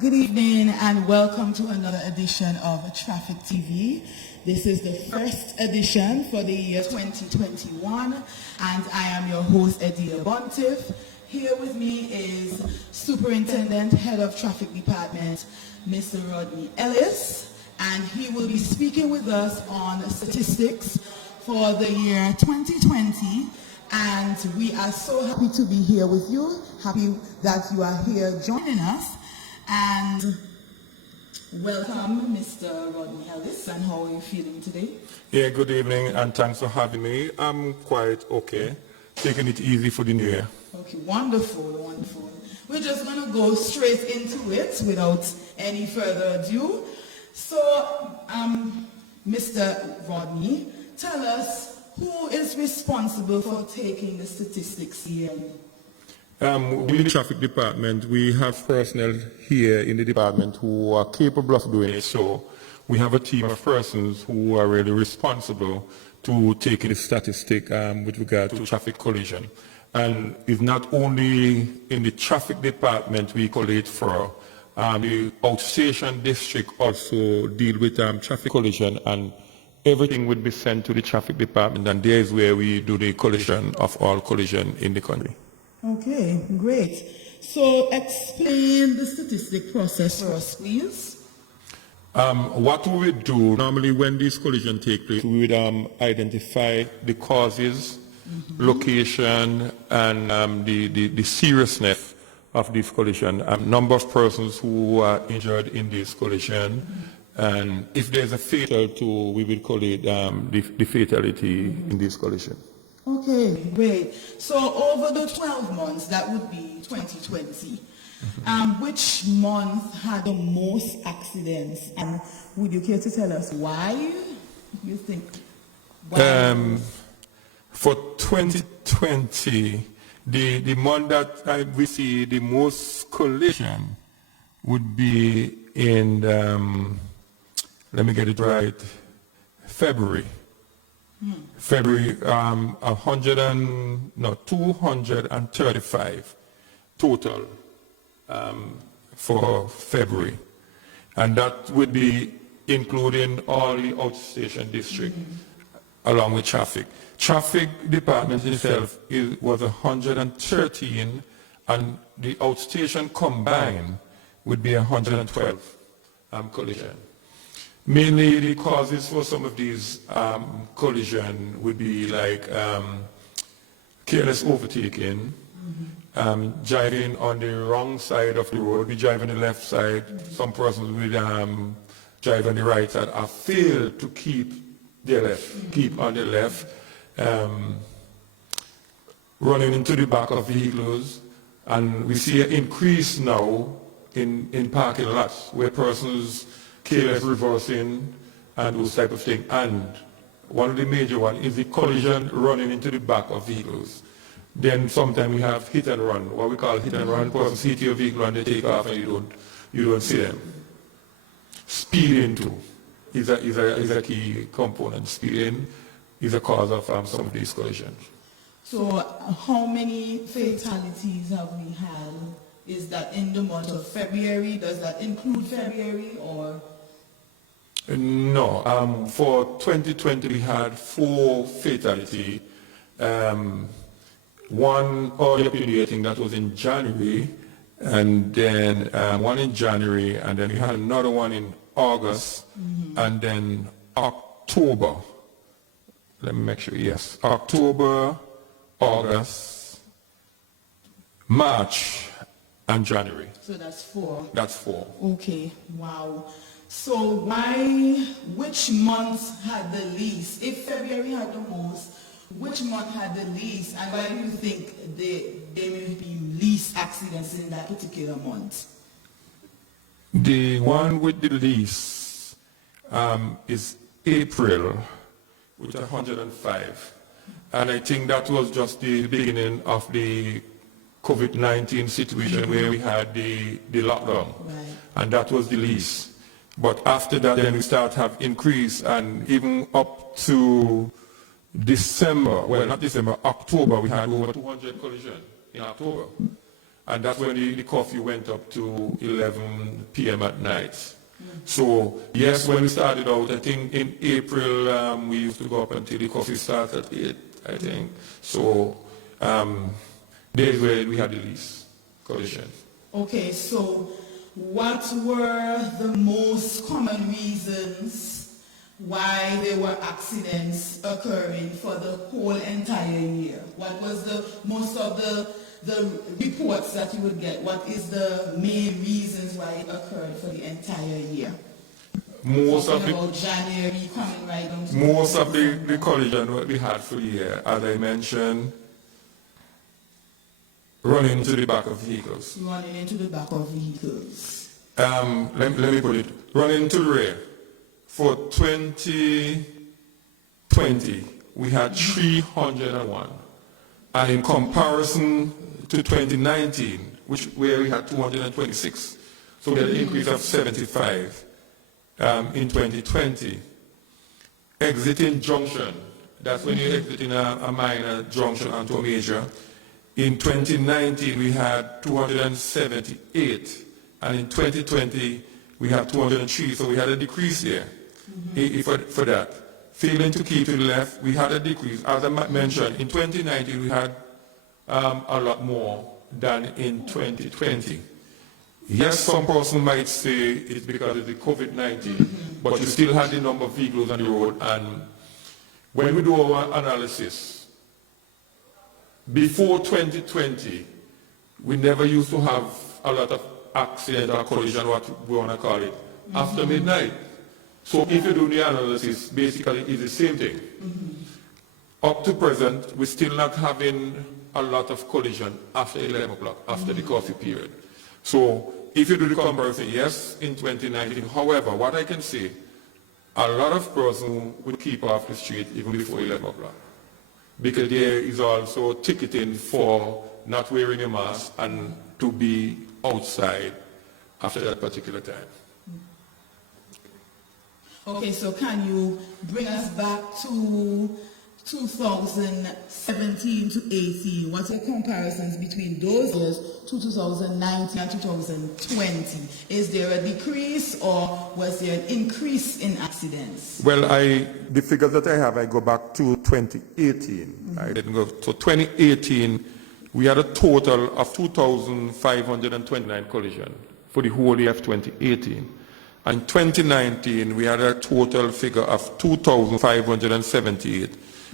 Good evening and welcome to another edition of Traffic TV. This is the first edition for the year 2021 and I am your host Edia Bontif. Here with me is Superintendent, Head of Traffic Department, Mr. Rodney Ellis, and he will be speaking with us on statistics for the year 2020. And we are so happy to be here with you, happy that you are here joining us. And welcome, Mr. Rodney Ellis, and how are you feeling today? Yeah, good evening, and thanks for having me. I'm quite okay, taking it easy for the new year. Okay, wonderful, wonderful. We're just going to go straight into it without any further ado. So, Mr. Rodney, tell us who is responsible for taking the statistics here? In the traffic department, we have personnel here in the department who are capable of doing it. So we have a team of persons who are really responsible to taking the statistic with regard to traffic collision. And it's not only in the traffic department we collate for. The outstation district also deal with traffic collision, and everything would be sent to the traffic department, and there is where we do the collision of all collision in the country. Okay, great. So explain the statistic process for us, please. What we would do, normally when these collisions take place, we would identify the causes, location, and the seriousness of this collision, number of persons who are injured in this collision, and if there's a fatal, we will collate the fatality in this collision. Okay, great. So over the 12 months, that would be 2020, which month had the most accidents? And would you care to tell us why you think? Why? For 2020, the month that we see the most collision would be in, let me get it right, February. February, 235 total for February. And that would be including all the outstation district along with traffic. Traffic department itself was 113, and the outstation combined would be 112 collision. Mainly the causes for some of these collision would be like careless overtaking, driving on the wrong side of the road. We drive on the left side. Some persons will drive on the right side or fail to keep on the left, running into the back of vehicles. And we see an increase now in parking lots where persons careless reversing and those type of things. And one of the major ones is the collision running into the back of vehicles. Then sometimes we have hit and run, what we call hit and run. Persons hit your vehicle and they take off and you don't see them. Speeding too is a key component. Speeding is a cause of some of these collisions. So how many fatalities have we had? Is that in the month of February? Does that include February or? No. For 2020 we had 4 fatalities. One early up in the year, I think that was in January, and then one in January, and then we had another one in August, and then October. Let me make sure, yes. October, August, March, and January. So that's 4. That's 4. Okay, wow. So which months had the least? If February had the most, which month had the least? And why do you think there may be least accidents in that particular month? The one with the least is April with 105. And I think that was just the beginning of the COVID-19 situation where we had the lockdown. Right. And that was the least. But after that, then we start to have increase, and even up to December, well, not December, October, we had over 200 collisions in October. And that's when the curfew went up to 11 p.m. at night. So, yes, when we started out, I think in April, we used to go up until the curfew started at 8, I think. So, days where we had the least collisions. Okay, so what were the most common reasons why there were accidents occurring for the whole entire year? What was the most of the reports that you would get? What is the main reasons why it occurred for the entire year? Most of January coming right on to most of the collision what we had for the year, as I mentioned, running into the back of vehicles. Running into the back of vehicles. Let me put it, running into the rear. For 2020, we had 301. And in comparison to 2019, where we had 226. So we had an increase of 75 in 2020. Exiting junction, that's when you're exiting a minor junction onto a major. In 2019, we had 278. And in 2020, we had 203. So we had a decrease there for that. Failing to keep to the left, we had a decrease. As I mentioned, in 2019, we had a lot more than in 2020. Yes, some person might say it's because of the COVID-19, but you still had the number of vehicles on the road. And when we do our analysis, before 2020, we never used to have a lot of accident or collision, what we want to call it, after midnight. So if you do the analysis, basically it's the same thing. Up to present, we're still not having a lot of collision after 11 o'clock, after the curfew period. So if you do the comparison, yes, in 2019. However, what I can say, a lot of persons would keep off the street even before 11 o'clock. Because there is also ticketing for not wearing a mask and to be outside after that particular time. Okay, so can you bring us back to 2017 to 18? What's the comparisons between those years, 2019 and 2020? Is there a decrease or was there an increase in accidents? Well, the figures that I have, I go back to 2018. I didn't go. So 2018, we had a total of 2,529 collisions for the whole year of 2018. And 2019, we had a total figure of 2,578,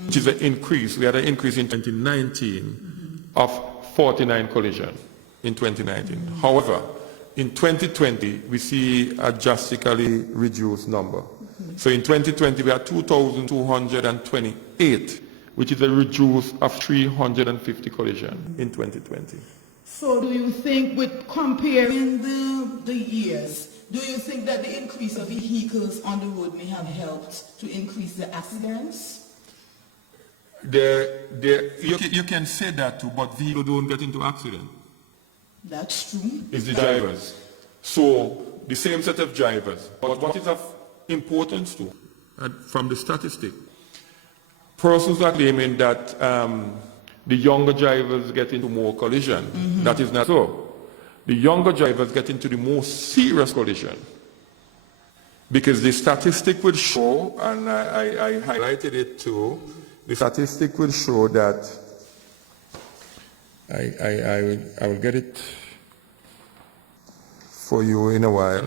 which is an increase. We had an increase in 2019 of 49 collisions in 2019. However, in 2020, we see a drastically reduced number. So in 2020, we had 2,228, which is a reduce of 350 collisions in 2020. So do you think, with comparing the years, do you think that the increase of vehicles on the road may have helped to increase the accidents? You can say that too, but vehicles don't get into accident. That's true. It's the drivers. So the same set of drivers. But what is of importance too, from the statistic, persons are claiming that the younger drivers get into more collision. That is not so. The younger drivers get into the most serious collision. Because the statistic would show, and I highlighted it too, the statistic would show that, I will get it for you in a while,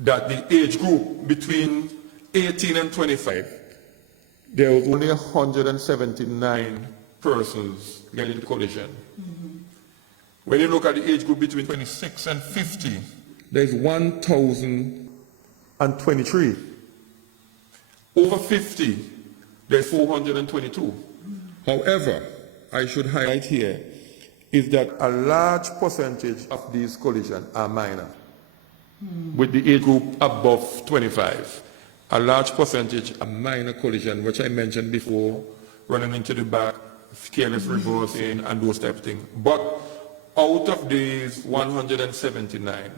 that the age group between 18 and 25, there was only 179 persons getting into collision. When you look at the age group between 26 and 50, there's 1,023. Over 50, there's 422. However, I should highlight here is that a large percentage of these collisions are minor. With the age group above 25, a large percentage are minor collision, which I mentioned before, running into the back, careless reversing, and those type of things. But out of these 179,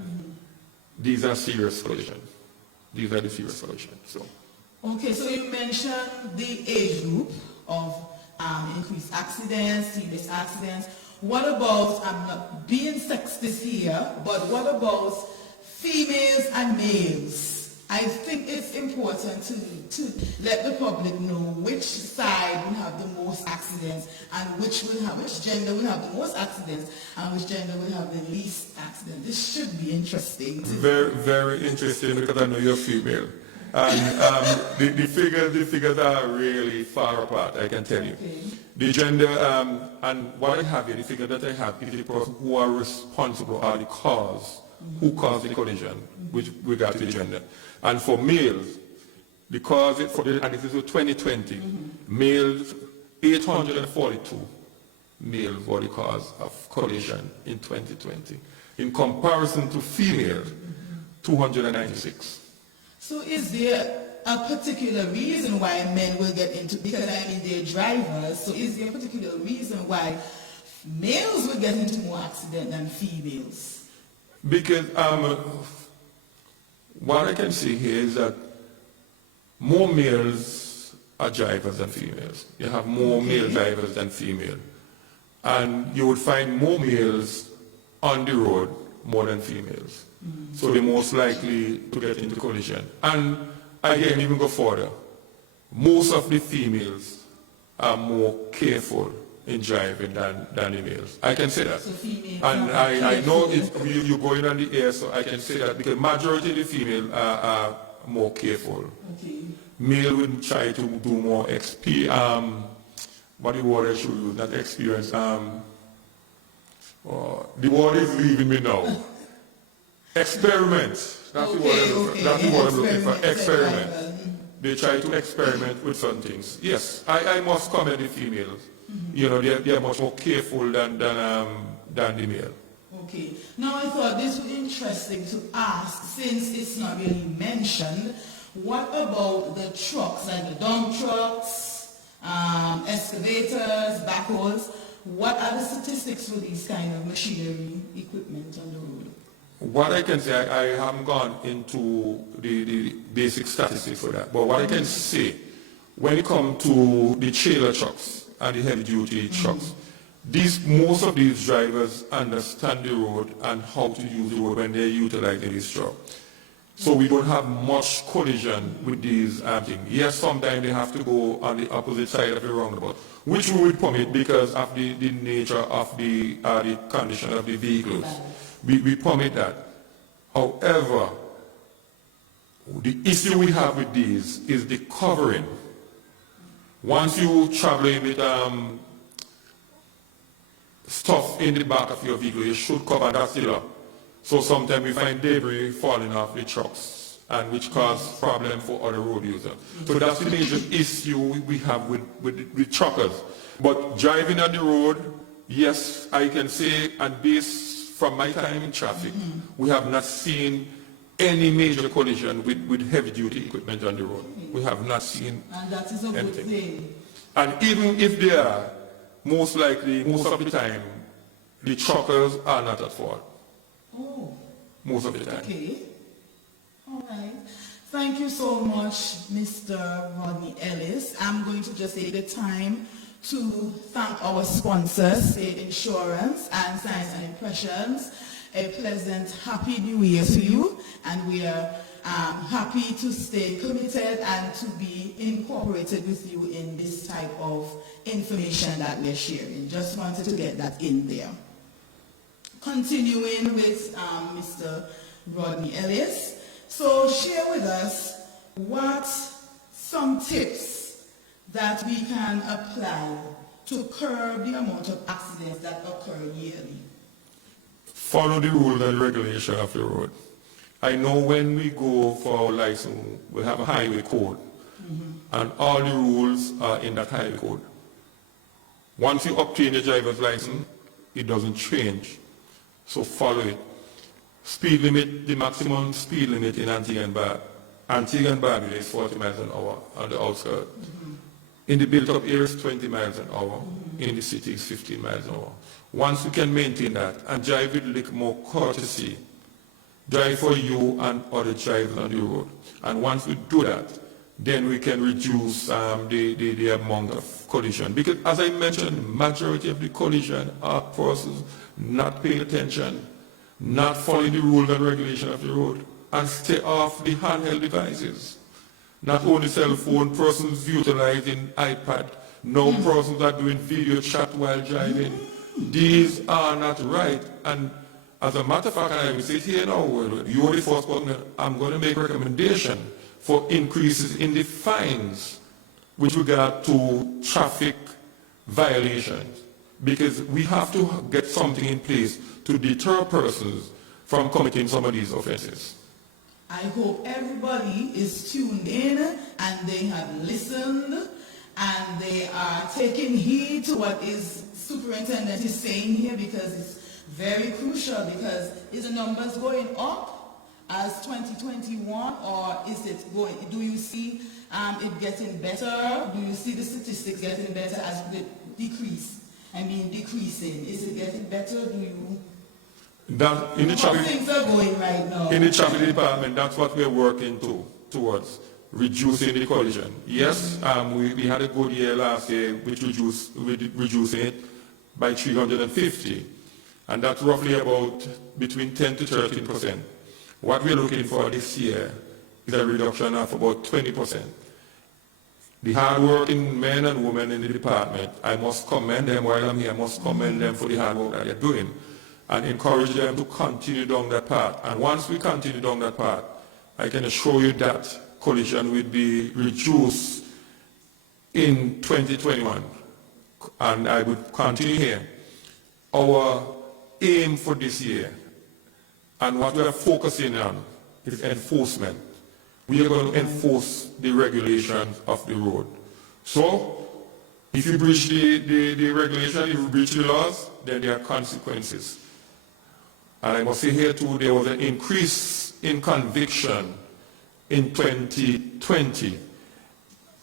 these are serious collisions. These are the serious collisions. So. Okay, so you mentioned the age group of increased accidents, serious accidents. what about, I'm not being sexist here, but what about females and males? I think it's important to let the public know which side will have the most accidents and which gender will have the most accidents and which gender will have the least accidents. This should be interesting. Very, very interesting because I know you're female. And the figures are really far apart, I can tell you. Okay. The gender, and what I have here, the figure that I have is the person who are responsible or the cause, who caused the collision with regard to the gender. And for males, because and this is 2020, males, 842 males were the cause of collision in 2020. In comparison to females, 296. So is there a particular reason why men will get into, because I mean they're drivers, so is there a particular reason why males will get into more accident than females? Because what I can see here is that more males are drivers than females. You have more male drivers than female. And you would find more males on the road more than females. So they're most likely to get into collision. And again, even go further, most of the females are more careful in driving than the males. I can say that. So and I know you're going on the air, so I can say that because majority of the females are more careful. Okay. Male would try to do more what the word I should use, not experience. The word is leaving me now. Experiment. That's the word I'm looking for. Experiment. They try to experiment with certain things. Yes, I must comment the females. You know, they are much more careful than the male. Okay. Now I thought this was interesting to ask, since it's not really mentioned, what about the trucks, like the dump trucks, excavators, backhoes? What are the statistics for these kind of machinery, equipment on the road? What I can say, I haven't gone into the basic statistics for that, but what I can say, when it comes to the trailer trucks and the heavy-duty trucks, most of these drivers understand the road and how to use the road when they're utilizing this truck. So we don't have much collision with these things. Yes, sometimes they have to go on the opposite side of the roundabout, which we would permit because of the nature of the condition of the vehicles. We permit that. However, the issue we have with these is the covering. Once you traveling with stuff in the back of your vehicle, you should cover that still up. So sometimes we find debris falling off the trucks, and which cause problem for other road users. So that's the major issue we have with truckers. But driving on the road, yes, I can say, and based from my time in traffic, we have not seen any major collision with heavy-duty equipment on the road. We have not seen and that is a good anything. thing. And even if they are, most likely, most of the time, the truckers are not at fault. Oh. Most of the time. Okay. All right. Thank you so much, Mr. Rodney Ellis. I'm going to just take the time to thank our sponsors, State Insurance and Science and Impressions. A pleasant, happy new year to you, and we are happy to stay committed and to be incorporated with you in this type of information that we're sharing. Just wanted to get that in there. Continuing with Mr. Rodney Ellis. So share with us what some tips that we can apply to curb the amount of accidents that occur yearly. Follow the rules and regulation of the road. I know when we go for our license, we have a highway code, and all the rules are in that highway code. Once you obtain your driver's license, it doesn't change, so follow it. Speed limit, the maximum speed limit in Antigua and Barbuda is 40 miles an hour on the outskirts. In the built-up areas, 20 miles an hour. In the cities, 15 miles an hour. Once you can maintain that and drive with a little more courtesy, drive for you and other drivers on the road. And once we do that, then we can reduce the amount of collision. Because as I mentioned, majority of the collision are persons not paying attention, not following the rules and regulation of the road, and stay off the handheld devices. Not only cell phone, persons utilizing iPad, no persons are doing video chat while driving. These are not right. And as a matter of fact, I will sit here now, you're the first person, I'm going to make a recommendation for increases in the fines with regard to traffic violations, because we have to get something in place to deter persons from committing some of these offenses. I hope everybody is tuned in and they have listened and they are taking heed to what is superintendent is saying here, because it's very crucial. Because is the numbers going up as 2021, or is it going, do you see it getting better? Do you see the statistics getting better as the decrease? I mean decreasing. Is it getting better? Do you? That in the How things are going right now? In the traffic department, that's what we're working towards, reducing the collision. Yes, we had a good year last year, which reducing it by 350, and that's roughly about between 10 to 13%. What we're looking for this year is a reduction of about 20%. The hardworking men and women in the department, I must commend them while I'm here. I must commend them for the hard work that they're doing, and encourage them to continue down that path. And once we continue down that path, I can assure you that collision will be reduced in 2021. And I would continue here. Our aim for this year, and what we are focusing on, is enforcement. We are going to enforce the regulations of the road. So, if you breach the regulation, if you breach the laws, then there are consequences. And I must say here too, there was an increase in conviction in 2020.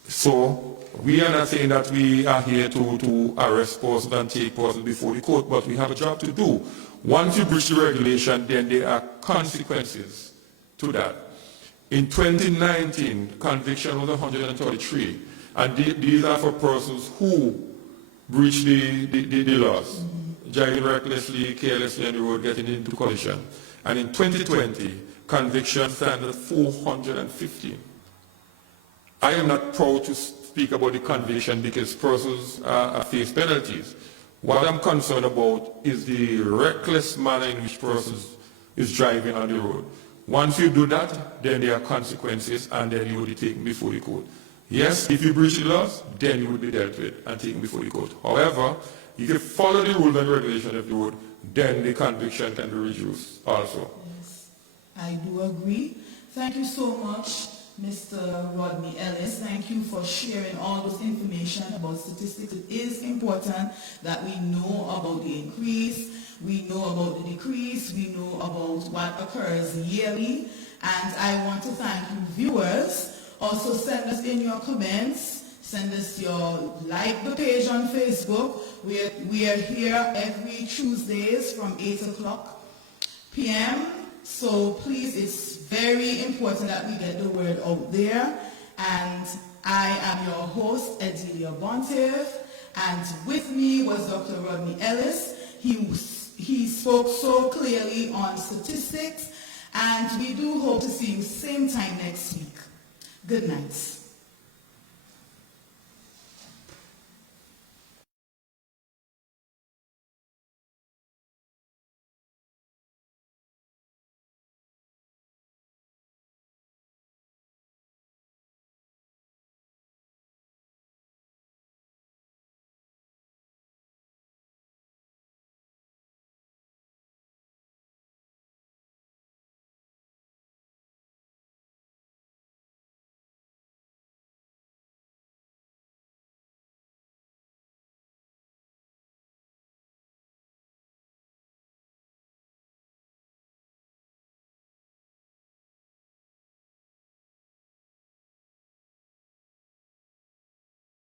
So we are not saying that we are here to arrest persons and take persons before the court, but we have a job to do. Once you breach the regulation, then there are consequences to that. In 2019, conviction was 133, and these are for persons who breach the laws. Driving recklessly, carelessly on the road, getting into collision. And in 2020, conviction stands at 415. I am not proud to speak about the conviction because persons face penalties. What I'm concerned about is the reckless manner in which persons is driving on the road. Once you do that, then there are consequences, and then you will be taken before the court. Yes, if you breach the laws, then you will be dealt with and taken before the court. However, if you follow the rules and regulations of the road, then the conviction can be reduced also. Yes, I do agree. Thank you so much, Mr. Rodney Ellis. Thank you for sharing all this information about statistics. It is important that we know about the increase, we know about the decrease, we know about what occurs yearly. And I want to thank you, viewers. Also send us in your comments. Send us like the page on Facebook. We are here every Tuesdays from 8 o'clock p.m. So please, it's very important that we get the word out there. And I am your host, Edilia Bontev. And with me was Dr. Rodney Ellis. He spoke so clearly on statistics. And we do hope to see you same time next week. Good night.